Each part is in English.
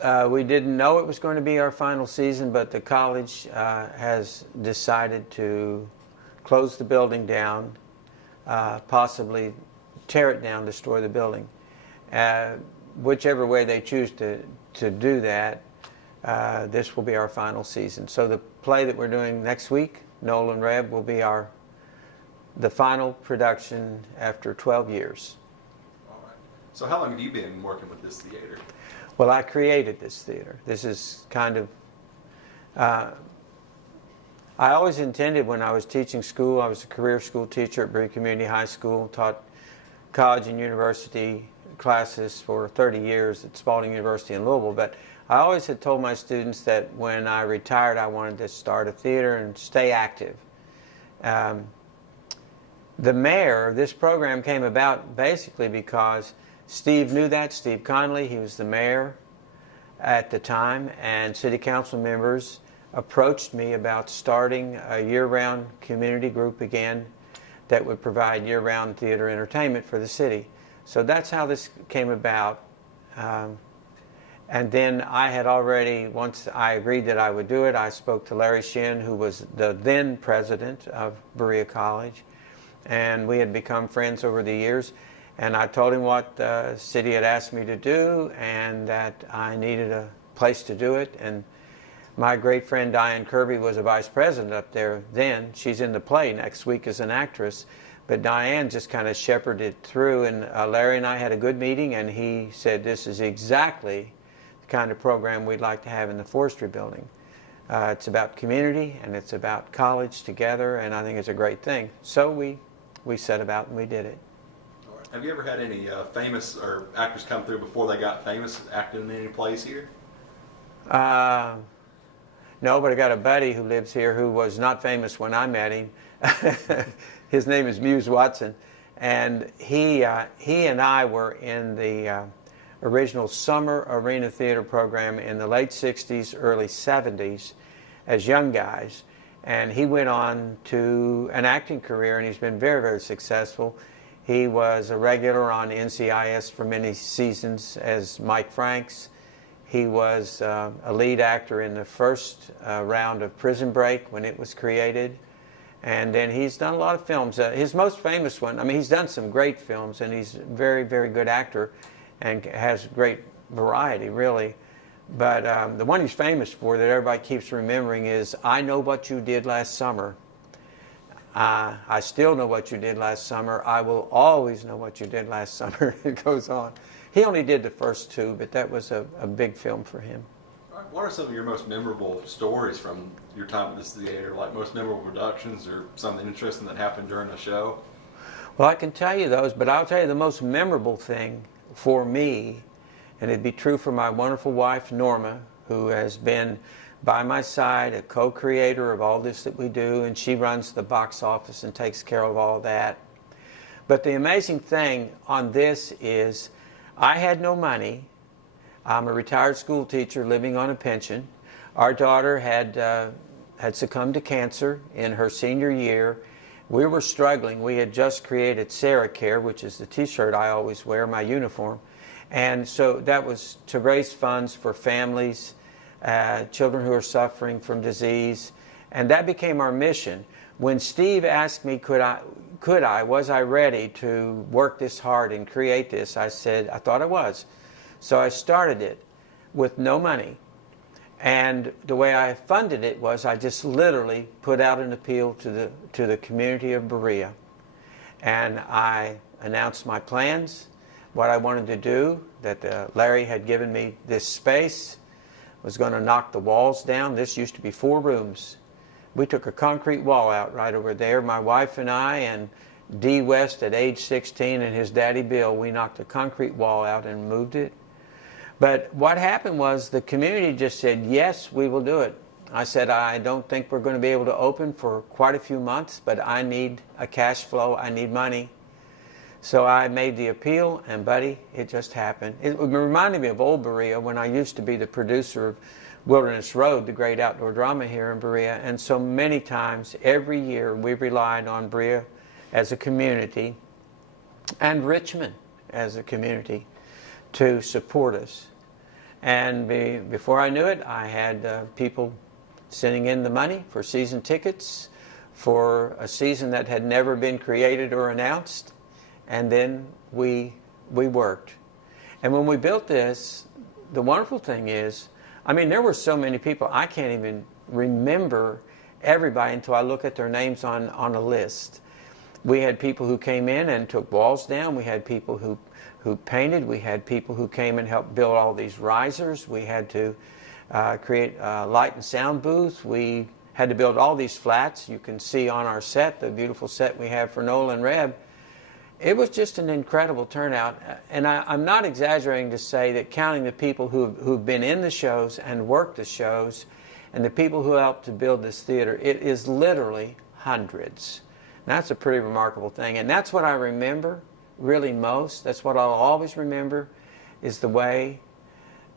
We didn't know it was going to be our final season, but the college has decided to close the building down, possibly tear it down, destroy the building. Whichever way they choose to do that, this will be our final season. So the play that we're doing next week, Noel and Reb, will be the final production after 12 years. All right. So how long have you been working with this theater? Well, I created this theater. This is kind of, I always intended when I was teaching school, I was a career school teacher at Berea Community High School, taught college and university classes for 30 years at Spalding University in Louisville, but I always had told my students that when I retired I wanted to start a theater and stay active. The mayor, this program came about basically because Steve knew that, Steve Conley, he was the mayor at the time, and city council members approached me about starting a year-round community group again that would provide year-round theater entertainment for the city. So that's how this came about. And then I had already, once I agreed that I would do it, I spoke to Larry Shin, who was the then president of Berea College, and we had become friends over the years. And I told him what the city had asked me to do and that I needed a place to do it. And my great friend Diane Kirby was a vice president up there then. She's in the play next week as an actress. But Diane just kind of shepherded it through. And Larry and I had a good meeting, and he said this is exactly the kind of program we'd like to have in the forestry building. It's about community and it's about college together, and I think it's a great thing. So we set about and we did it. Have you ever had any famous or actors come through before they got famous acting in any plays here? No, but I got a buddy who lives here who was not famous when I met him. His name is Muse Watson, and he and I were in the original Summer Arena Theater program in the late 60s, early 70s as young guys, and he went on to an acting career, and he's been very, very successful. He was a regular on NCIS for many seasons as Mike Franks. He was a lead actor in the first round of Prison Break when it was created. And then he's done a lot of films. His most famous one, I mean, he's done some great films, and he's a very, very good actor and has great variety, really. But the one he's famous for that everybody keeps remembering is I Know What You Did Last Summer. I still know what you did last summer. I will always know what you did last summer. It goes on. He only did the first two, but that was a big film for him. All right. What are some of your most memorable stories from your time at this theater, like most memorable productions or something interesting that happened during a show? Well, I can tell you those, but I'll tell you the most memorable thing for me, and it'd be true for my wonderful wife, Norma, who has been by my side, a co-creator of all this that we do, and she runs the box office and takes care of all that. But the amazing thing on this is I had no money. I'm a retired school teacher living on a pension. Our daughter had succumbed to cancer in her senior year. We were struggling. We had just created Sarah Care, which is the t-shirt I always wear, my uniform. And so that was to raise funds for families, children who are suffering from disease, and that became our mission. When Steve asked me, was I ready to work this hard and create this, I said, I thought I was. So I started it with no money. And the way I funded it was I just literally put out an appeal to the community of Berea. And I announced my plans, what I wanted to do, that Larry had given me this space, was going to knock the walls down. This used to be 4 rooms. We took a concrete wall out right over there. My wife and I and D. West at age 16 and his daddy Bill, we knocked a concrete wall out and moved it. But what happened was the community just said, yes, we will do it. I said, I don't think we're going to be able to open for quite a few months, but I need a cash flow. I need money. So I made the appeal, and buddy, it just happened. It reminded me of old Berea when I used to be the producer of Wilderness Road, the great outdoor drama here in Berea. And so many times, every year, we relied on Berea as a community and Richmond as a community to support us. And before I knew it, I had people sending in the money for season tickets for a season that had never been created or announced. And then we worked. And when we built this, the wonderful thing is, I mean, there were so many people, I can't even remember everybody until I look at their names on a list. We had people who came in and took walls down. We had people who painted. We had people who came and helped build all these risers. We had to create a light and sound booth. We had to build all these flats. You can see on our set, the beautiful set we have for Noel and Reb. It was just an incredible turnout. And I'm not exaggerating to say that, counting the people who've been in the shows and worked the shows and the people who helped to build this theater, it is literally hundreds. And that's a pretty remarkable thing. And that's what I remember really most. That's what I'll always remember, is the way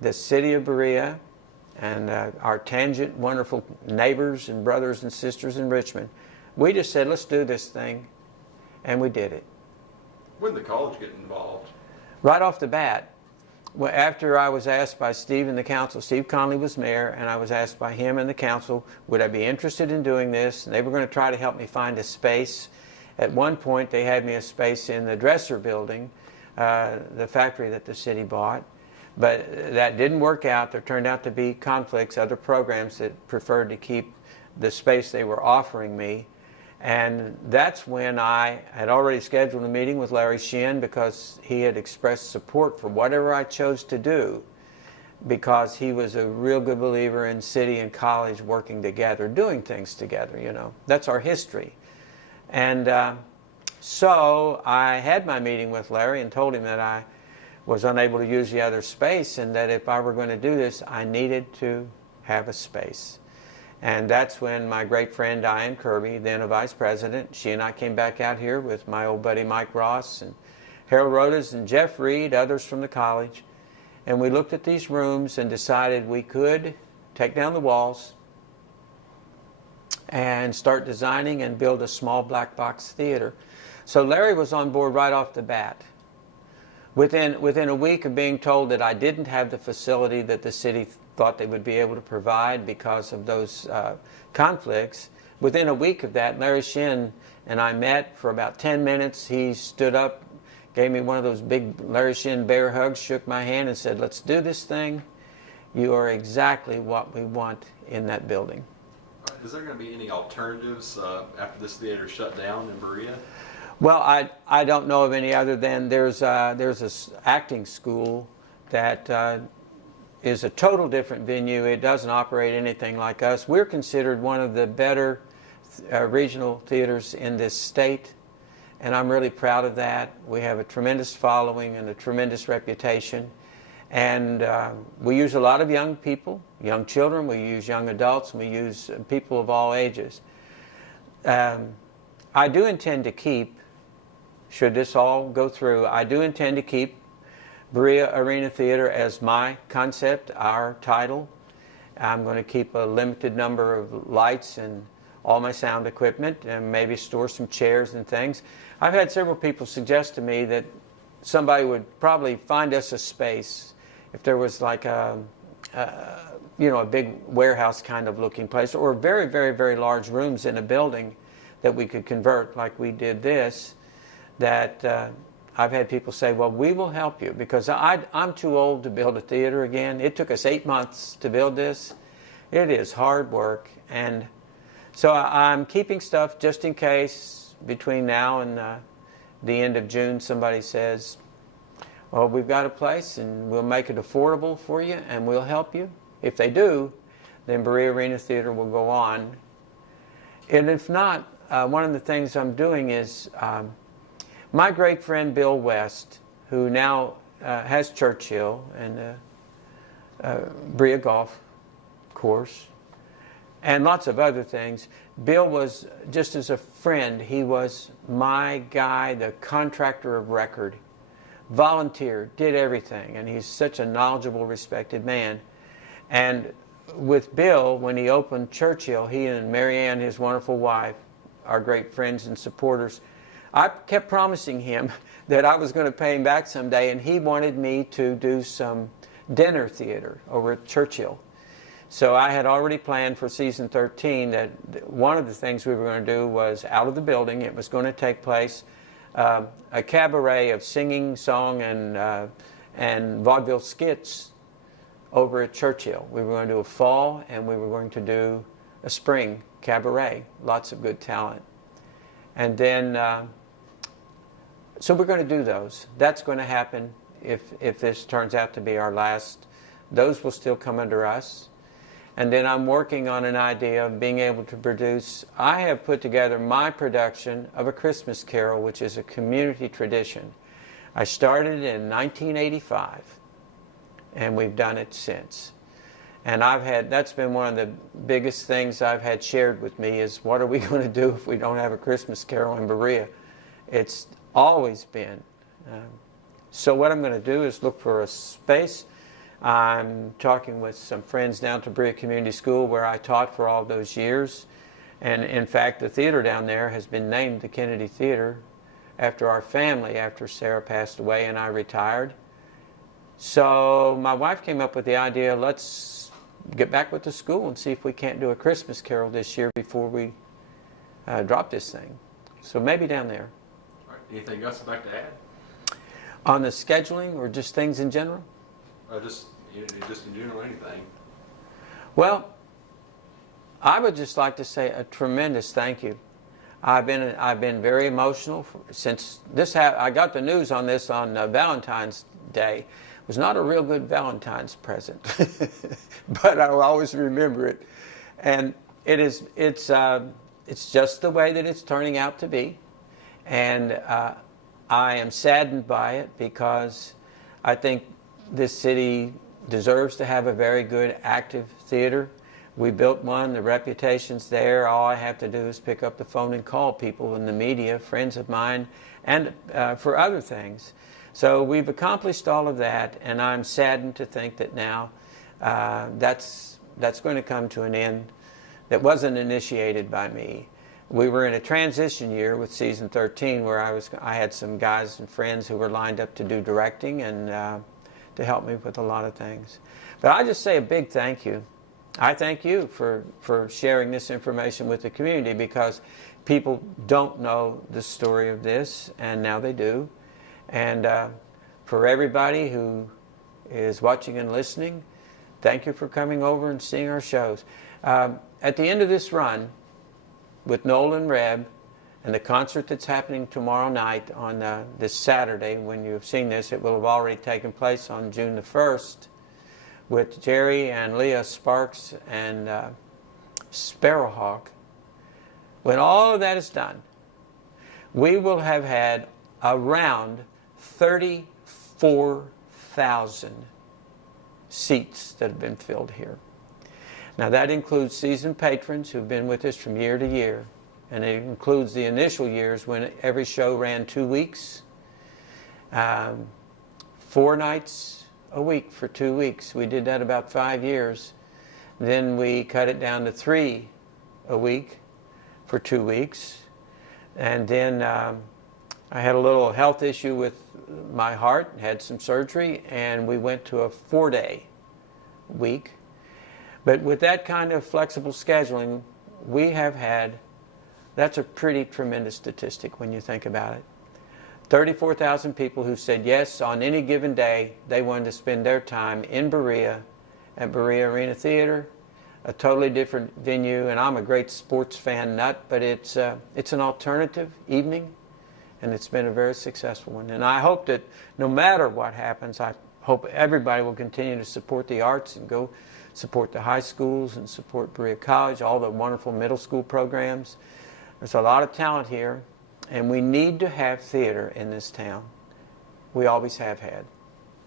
the city of Berea and our tangent wonderful neighbors and brothers and sisters in Richmond, we just said, let's do this thing. And we did it. When did the college get involved? Right off the bat. After I was asked by Steve and the council, Steve Conley was mayor, and I was asked by him and the council, would I be interested in doing this? And they were going to try to help me find a space. At one point, they had me a space in the Dresser building, the factory that the city bought. But that didn't work out. There turned out to be conflicts, other programs that preferred to keep the space they were offering me. And that's when I had already scheduled a meeting with Larry Shin, because he had expressed support for whatever I chose to do, because he was a real good believer in city and college working together, doing things together, you know. That's our history. And so I had my meeting with Larry and told him that I was unable to use the other space, and that if I were going to do this, I needed to have a space. And that's when my great friend Diane Kirby, then a vice president, she and I came back out here with my old buddy Mike Ross and Harold Rodas and Jeff Reed, others from the college. And we looked at these rooms and decided we could take down the walls and start designing and build a small black box theater. So Larry was on board right off the bat. Within a week of being told that I didn't have the facility that the city thought they would be able to provide because of those conflicts, within a week of that, Larry Shin and I met for about 10 minutes. He stood up, gave me one of those big Larry Shin bear hugs, shook my hand and said, let's do this thing. You are exactly what we want in that building. Is there going to be any alternatives after this theater shut down in Berea? Well, I don't know of any other than there's a acting school that is a total different venue. It doesn't operate anything like us. We're considered one of the better regional theaters in this state, and I'm really proud of that. We have a tremendous following and a tremendous reputation, and we use a lot of young people, young children, we use young adults, and we use people of all ages. I do intend to keep, should this all go through, I do intend to keep Berea Arena Theater as my concept, our title. I'm going to keep a limited number of lights and all my sound equipment, and maybe store some chairs and things. I've had several people suggest to me that somebody would probably find us a space if there was like a big warehouse kind of looking place, or very, very, very large rooms in a building that we could convert like we did this, that I've had people say, well, we will help you, because I'm too old to build a theater again. It took us 8 months to build this. It is hard work. And so I'm keeping stuff just in case between now and the end of June somebody says, well, we've got a place and we'll make it affordable for you and we'll help you. If they do, then Berea Arena Theater will go on. And if not, one of the things I'm doing is my great friend Bill West, who now has Churchill and Berea Golf Course and lots of other things. Bill was, just as a friend, he was my guy, the contractor of record. Volunteered, did everything, and he's such a knowledgeable, respected man. And with Bill, when he opened Churchill, he and Marianne, his wonderful wife, are great friends and supporters. I kept promising him that I was going to pay him back someday, and he wanted me to do some dinner theater over at Churchill. So I had already planned for season 13 that one of the things we were going to do was out of the building. It was going to take place a cabaret of singing, song, and vaudeville skits over at Churchill. We were going to do a fall, and we were going to do a spring cabaret. Lots of good talent. And then, so we're going to do those. That's going to happen if this turns out to be our last. Those will still come under us. And then I'm working on an idea of being able to produce. I have put together my production of A Christmas Carol, which is a community tradition. I started in 1985, and we've done it since. And that's been one of the biggest things I've had shared with me is, what are we going to do if we don't have A Christmas Carol in Berea? It's always been. So what I'm going to do is look for a space. I'm talking with some friends down to Berea Community School where I taught for all those years. And in fact, the theater down there has been named the Kennedy Theater after our family, after Sarah passed away and I retired. So my wife came up with the idea, let's get back with the school and see if we can't do A Christmas Carol this year before we drop this thing. So maybe down there. All right. Anything else you'd like to add? On the scheduling or just things in general? Just in general, anything. Well, I would just like to say a tremendous thank you. I've been very emotional since this I got the news on this on Valentine's Day. It was not a real good Valentine's present, but I will always remember it. And it's just the way that it's turning out to be, and I am saddened by it because I think this city deserves to have a very good, active theater. We built one, the reputation's there. All I have to do is pick up the phone and call people in the media, friends of mine, and for other things. So we've accomplished all of that, and I'm saddened to think that now that's going to come to an end that wasn't initiated by me. We were in a transition year with season 13 where I had some guys and friends who were lined up to do directing and to help me with a lot of things. But I just say a big thank you. I thank you for sharing this information with the community because people don't know the story of this, and now they do. And for everybody who is watching and listening, thank you for coming over and seeing our shows. At the end of this run, with Noel and Reb, and the concert that's happening tomorrow night on this Saturday, when you've seen this, it will have already taken place on June the 1st, with Jerry and Leah Sparks and Sparrowhawk. When all of that is done, we will have had around 34,000 seats that have been filled here. Now that includes season patrons who've been with us from year to year. And it includes the initial years when every show ran 2 weeks, 4 nights a week for 2 weeks. We did that about 5 years. Then we cut it down to 3 a week for 2 weeks. And then I had a little health issue with my heart, had some surgery, and we went to a 4-day week. But with that kind of flexible scheduling, we have had, that's a pretty tremendous statistic when you think about it. 34,000 people who said yes on any given day. They wanted to spend their time in Berea at Berea Arena Theater, a totally different venue. And I'm a great sports fan nut, but it's an alternative evening, and it's been a very successful one. And I hope that no matter what happens, I hope everybody will continue to support the arts and go support the high schools and support Berea College, all the wonderful middle school programs. There's a lot of talent here, and we need to have theater in this town. We always have had.